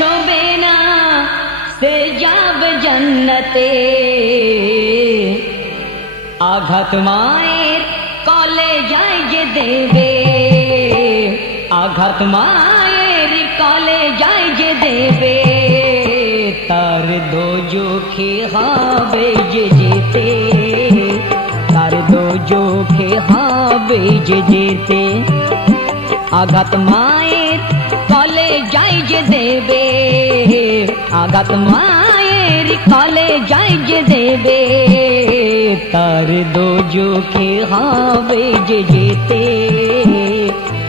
ছোবে না সে যাবে জান্নাতে। আঘাত মায়ের কলে যায় যে দেবে, আঘাত মায়ের কলে যায় যে দেবে, তার দোজখে হবে যে যেতে, তার দোজখে হবে যে যেতে। আঘাত মায়ের কলে যায় যে দেবে, আঘাত মায়ের কলে যায় যে দেবে, তার দোজখে হবে যে যেতে,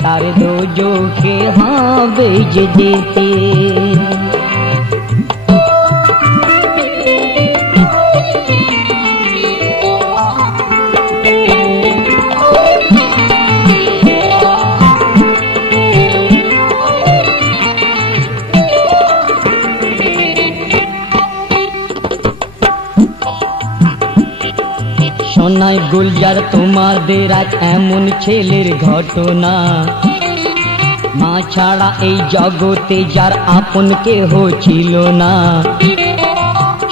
তার দোজখে হবে যে যেতে। শোনাই গুলজার তোমাদের আজ এমন ছেলের ঘটনা, মা ছাড়া এই জগতে যার আপন কেহ ছিল না।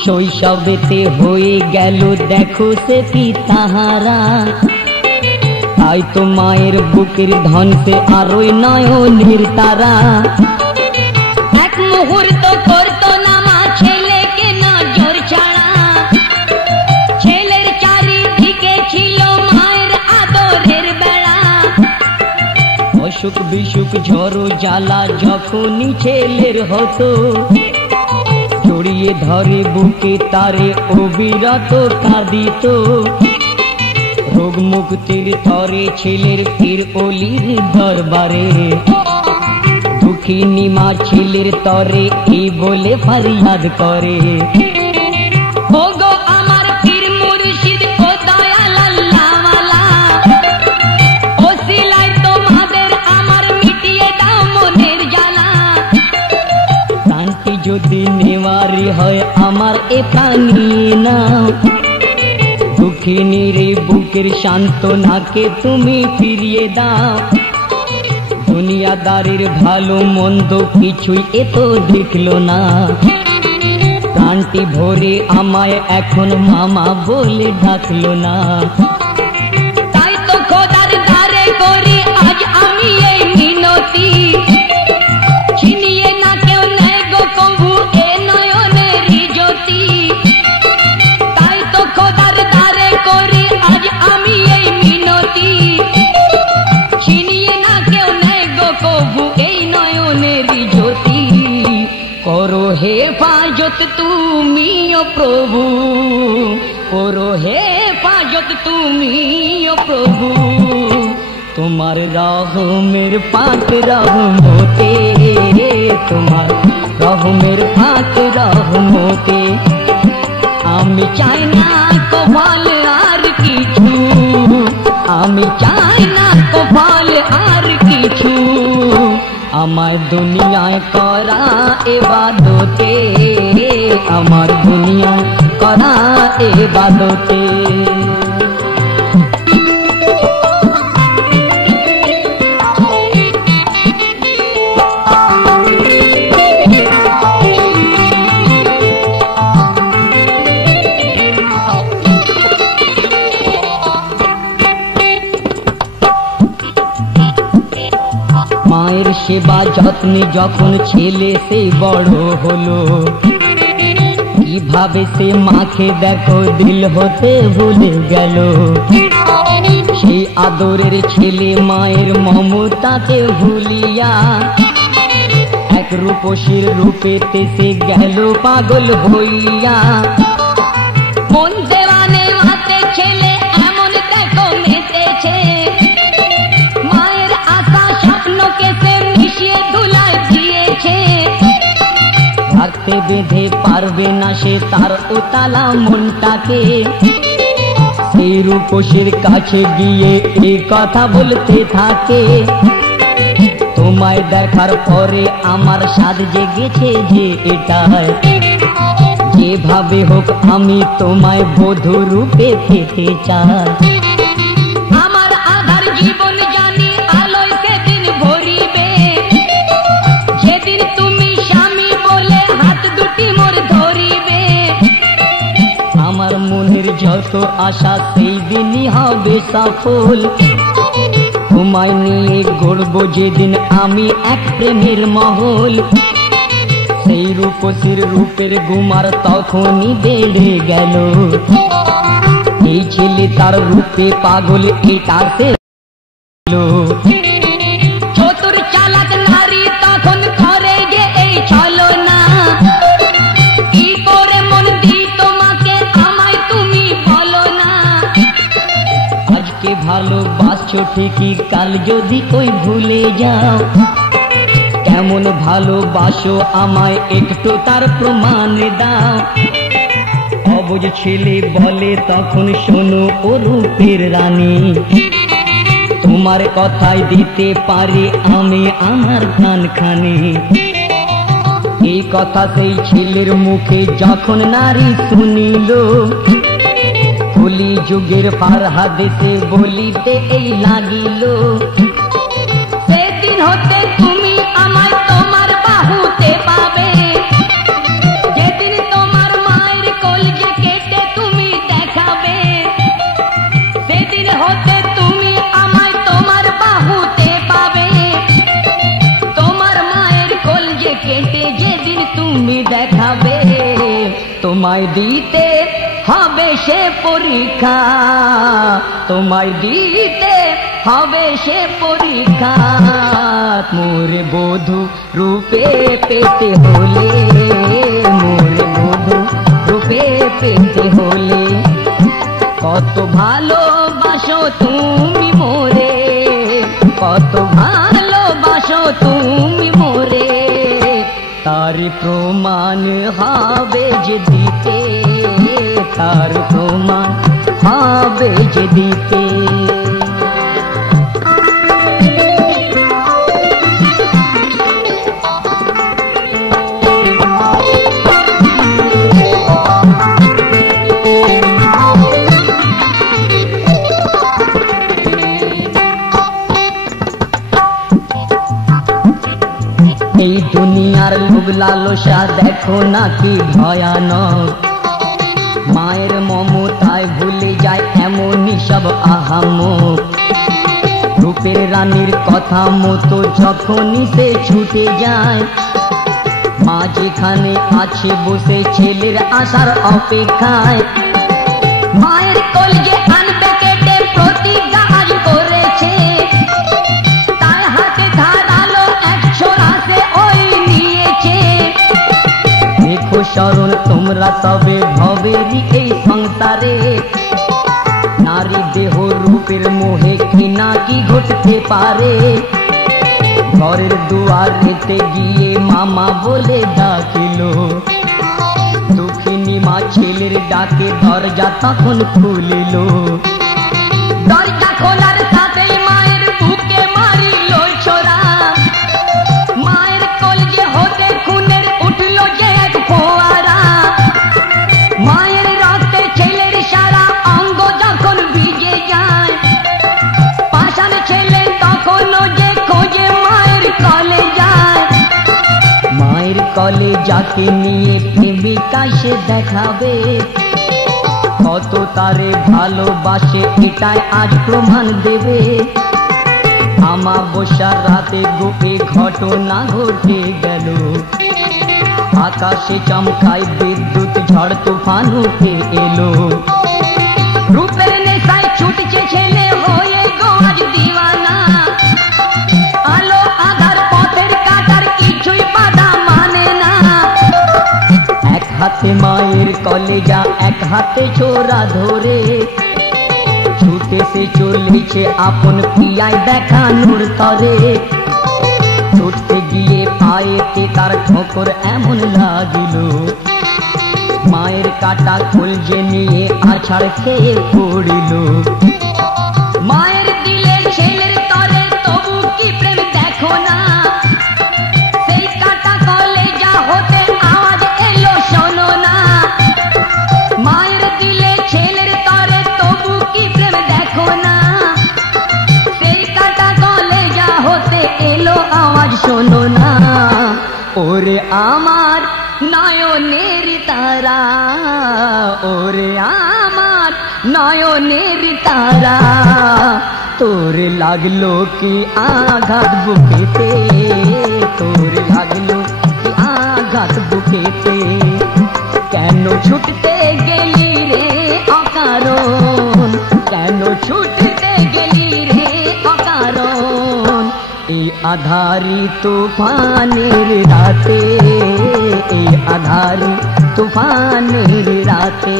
শৈশবেতে হয়ে গেল দেখো সে পিতাহারা, তাই তো মায়ের বুকের ধনতে আরোই নয়নের তারা। এক মুহূর্ত করতো না মা ছেলেকে নজর ছাড়া, ছেলের চারিদিকে ছিল মায়ের আদরের বেড়া। অসুখ বিসুখ ঝড় জ্বালা যখনই ছেলের হতো, জড়িয়ে ধরে বুকে তারে অবিরত কাঁদিত। রোগ মুক্তির তরে ছেলের ফির অলির দরবারে, দুঃখিনী মা ছেলের তরে এই বলে ফরিয়াদ করে, ওগো আমার পীর মুর্শিদ ও দয়াল আল্লাহওয়ালা, ওসিলায় তোমাদের আমার মিটিয়ে দাও মনের জ্বালা। শান্তি যদি নেওয়ারি হয় আমার এ প্রাণ নিয়ে নাও, দুঃখিনীর বুকের সান্ত্বনাকে তুমি ফিরিয়ে দাও। দুনিয়াদারির ভালো মন্দ কিছুই এ তো দেখলো না, প্রাণটি ভরে আমায় এখন মামা বলে ডাকলো না। তাই তো খোদার দ্বারে করি আজ আমি এই মিনতি, ছিনিয়ে না কেউ নেয় গো কভু এ নয়নের জ্যোতি। তাই তো খোদার দ্বারে করি আজ আমি এই মিনতি, ছিনিয়ে না কেউ নেয় গো কভু এই নয়নের জ্যোতি। করো হেফাজত তুমি ও প্রভু, করো হেফাজত তুমি ও প্রভু, তোমার রহমের পাক রহমতে, তোমার রহমের পাক রহমতে। আমি চাই না কপাল আর কিছু, আমি চাই না কপাল আর কিছু, আমার দুনিয়ায় করা ইবাদতে, আমার দুনিয়ায় করা ইবাদতে। মায়ের সেবা যত্নে যখন ছেলে সে বড় হলো, কিভাবে সে মাকে দেখো দিল হতে ভুলে গেল। সেই আদরের ছেলে মায়ের মমতাকে ভুলিয়া, এক রূপসীর রূপেতে সে গেল পাগল হইয়া। মন দেওয়ানে হাতে ছেলে এমন দেখো মেতেছে, মায়ের আশা স্বপ্নকে সে মিশিয়ে ধুলায় দিয়েছে। থাকতে বেঁধে পারবে না সে তার উতালা মনটাকে, সেই রূপসীর কাছে গিয়ে এই কথা বলতে থাকে, তোমায় দেখার পরে আমার স্বাদ জেগেছে যে এটাই, যেভাবে হোক আমি তোমায় বধূ রূপে পেতে চাই। আমার আধার জীবন জানি আলোয় সেদিন ভরিবে, যেদিন তুমি স্বামী যত আশা সেই দিনই হবে সফল। তোমায় নিয়ে গড়ব যেদিন আমি এক প্রেমের মহল। সেই রূপসীর রূপের গুমার তখনই বেড়ে গেল। এই ছেলে তার রূপে পাগল, এটা সে চতুর চালাক নারী তখন করে যে এই ছলনা। কি করে মন দিই তোমাকে আমায় তুমি বলো না। আজকে ভালোবাসছো ঠিকই, কাল যদি ওই ভুলে যাও। কেমন ভালোবাসো আমায় একটু তার প্রমাণ দাও। অবুঝ ছেলে বলে তখন শোনো ও রূপের রানী, তোমার কথাই দিতে পারি আমি আমার প্রাণখানি। এই কথা সেই ছেলের মুখে যখন নারী শুনিল, কলি যুগের ফারহাদেশে বলিতে এই লাগিল। সেদিন হতে তুমি আমায় তোমার বাহুতে পাবে, যেদিন তোমার মায়ের কলজে কেটে তুমি দেখাবে। সেদিন হতে তুমি আমায় তোমার বাহুতে পাবে, তোমার মায়ের কলজে কেটে যেদিন তুমি দেখাবে। তোমায় দিতে হবে সে পরীক্ষা, তোমায় দিতে হবে সে পরীক্ষা। মোরে বধূ রূপে পেতে হলে, মোরে বধূ রূপে পেতে হলে। কত ভালোবাসো তুমি মোরে, কত ভালোবাসো তুমি মোরে। তার প্রমাণ হবে যে দিতে, তার প্রমাণ হবে যে দিতে। এই দুনিয়ার লোভ লালসা দেখো না কি ভয়ানক। মায়ের মমতায় ভুলে যায় এমনই সব আহামক। রূপের রানীর কথা মতো যখনই সে ছুটে যায়, মা যেখানে আছে বসে ছেলের আসার অপেক্ষায়। মায়ের কলজে আনবে কেটে প্রতিজ্ঞা আজ করেছে, তার হাতে ধারালো এক ছোরা সে ওই নিয়েছে। দেখো শরণ তোমরা তবে ভবেরই এই সংসারে, নারী দেহ রূপের মোহে ঘৃণা কি ঘটতে পারে। ঘরের দুয়ারেতে গিয়ে মামা বলে ডাকিল, দুঃখিনী মা ছেলের ডাকে দরজা তখন খুলিল। দরজা খোলার সাথেই মায়ের বুকে মারিল ছোরা, মায়ের কলজে হতে খুনের উঠল যে এক ফোয়ারা। মায়ের রক্তে ছেলের সারা অঙ্গ যখন ভিজে যায়, পাষাণ ছেলে তখনও যে খোঁজে মায়ের কলে যায়। মায়ের কলে যাকে নিয়ে প্রেমিকা সে দেখাবে, কত তারে ভালোবাসে এটাই আজ প্রমাণ দেবে। আমাবস্যার রাতে গোপে ঘটনা ঘটে গেল, আকাশে চমকায় বিদ্যুৎ ঝড় তুফান উঠে এলো। রূপের নেশায় ছুটছে ছেলে হয়ে গো আজ দিওয়ানা, আলো আধার পথের কাটার কিছুই বাধা মানে না। এক হাতে মায়ের কলেজা এক হাতে ছোরা ধরে, ছুটে সে চলেছে আপন পিয়ায় দেখানোর তরে। ছুটতে গিয়ে পায়েতে তার ঠোকর এমন লাগিল, মায়ের কাটা কলজে নিয়ে আছাড় খেয়ে পড়িল। মায়ের দিলে ছেলের তরে তবু কি প্রেম দেখো না, সেই কাটা কলেজা হতে আওয়াজ এলো শোনো না। মায়ের দিলে ছেলের তরে তবু কি প্রেম দেখো না, সেই কাটা কলেজা হতে এলো আওয়াজ শোনো না। ওরে আমার নয়নের তারা, ওরে আমার নয়নের তারা, তোর লাগলো কি আঘাত বুকেতে, তোর লাগলো কি আঘাত বুকেতে, কেন ছুটতে গেলি রে অকারণ, কেন ছুটতে গেলি রে অকারণ, এই আধারি তুফানের রাতে, এই আধারি তুফানের রাতে।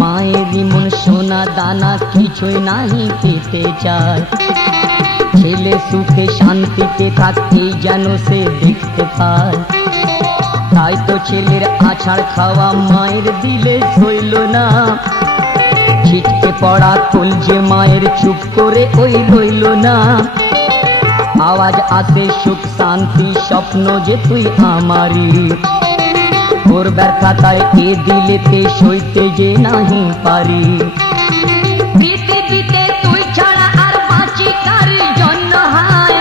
মায়েরই মন সোনা দানা কিছুই নাহি পেতে চায়, ছেলে সুখে শান্তিতে থাকতেই যেন সে দেখতে পায়, তাই তো ছেলের আছাড় খাওয়া মায়ের দিলে সইল না, ছিটকে পড়া কলজে মায়ের চুপ করে ওই রইল না, আওয়াজ আসে সুখ শান্তি স্বপ্ন যে তুই আমারি, ওর ব্যর্থতায় এ দিলেতে সইতে যে নাহি পারি, পৃথিবীতে তুই ছাড়া আর বাঁচি কার জন্য হায়,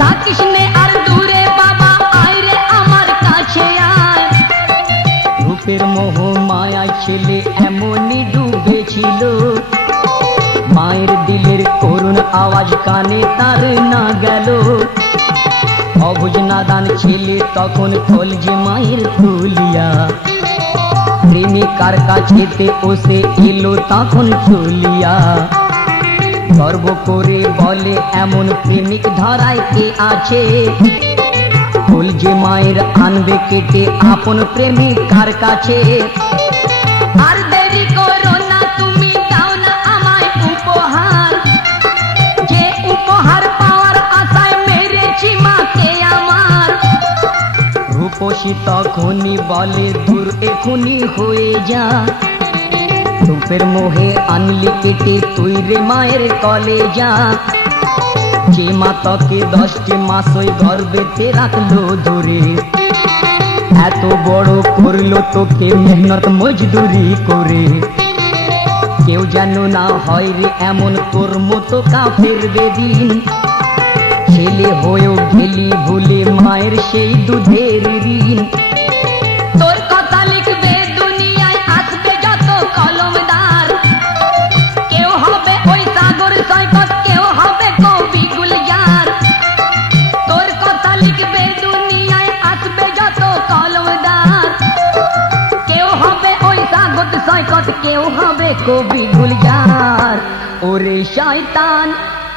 থাকিস নে আর দূরে বাবা আয় রে আমার কাছে আয়, রূপের মোহ মায়ায় ছেলে এমনই ডুবেছিল, মায়ের দিলের করুণ আওয়াজ কানে তার না গেল, অবুঝ নাদান ছেলে তখন কলজে মায়ের তুলিয়া, প্রেমিকার কাছেতে ওসে এলো তখন চলিয়া, গর্ব করে বলে এমন প্রেমিক ধরায় কে আছে, কলজে মায়ের আনবে কেটে আপন প্রেমিকার কাছে, আর দেরি করো না তুমি দাও না আমায় উপহার, যে উপহার পাওয়ার আশায় মেরেছি মাকে আমার, রূপসী তখনই বলে দূর এখনই হয়ে যা, রূপের মোহে আনলি কেটে তুই রে মায়ের কলেজা, যে মা তোকে 10টি মাস ওই গর্ভেতে রাখলো ধরে, এত বড় করলো তোকে মেহনত মজদুরি করে, কেউ যেন না হয় রে এমন তোর মতো কাফের বেদিন, ছেলে হয়েও গেলি ভুলে মায়ের সেই দুধের ঋণ, তোর কথা লিখবে দুনিয়ায় আসবে যত কলমদার, কেউ হবে ওই সাগর সৈকত কেউ হবে কবি গুলজার, তোর কথা লিখবে দুনিয়ায় আসবে যত কলমদার, কেউ হবে ওই সাগর সৈকত কেউ হবে কবি গুলজার, ওরে শয়তান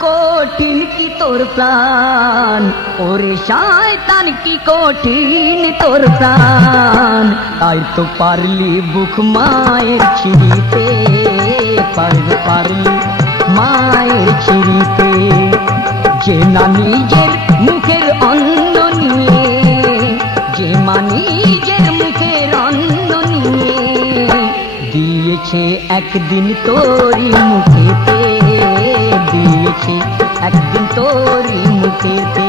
কঠিন কি তোর প্রাণ, ওরে শয়তান কি কঠিন তোর প্রাণ, তাই তো পারলি বুক মায়ের ছিঁড়িতে, পারলি মায়ের ছিঁড়িতে, যে না নিজের মুখের অন্ন নিয়ে, যে মা নিজের মুখের অন্ন নিয়ে, দিয়েছে একদিন তোরি মুখেতে, দিয়েছে একদিন তোরি মুখেতে।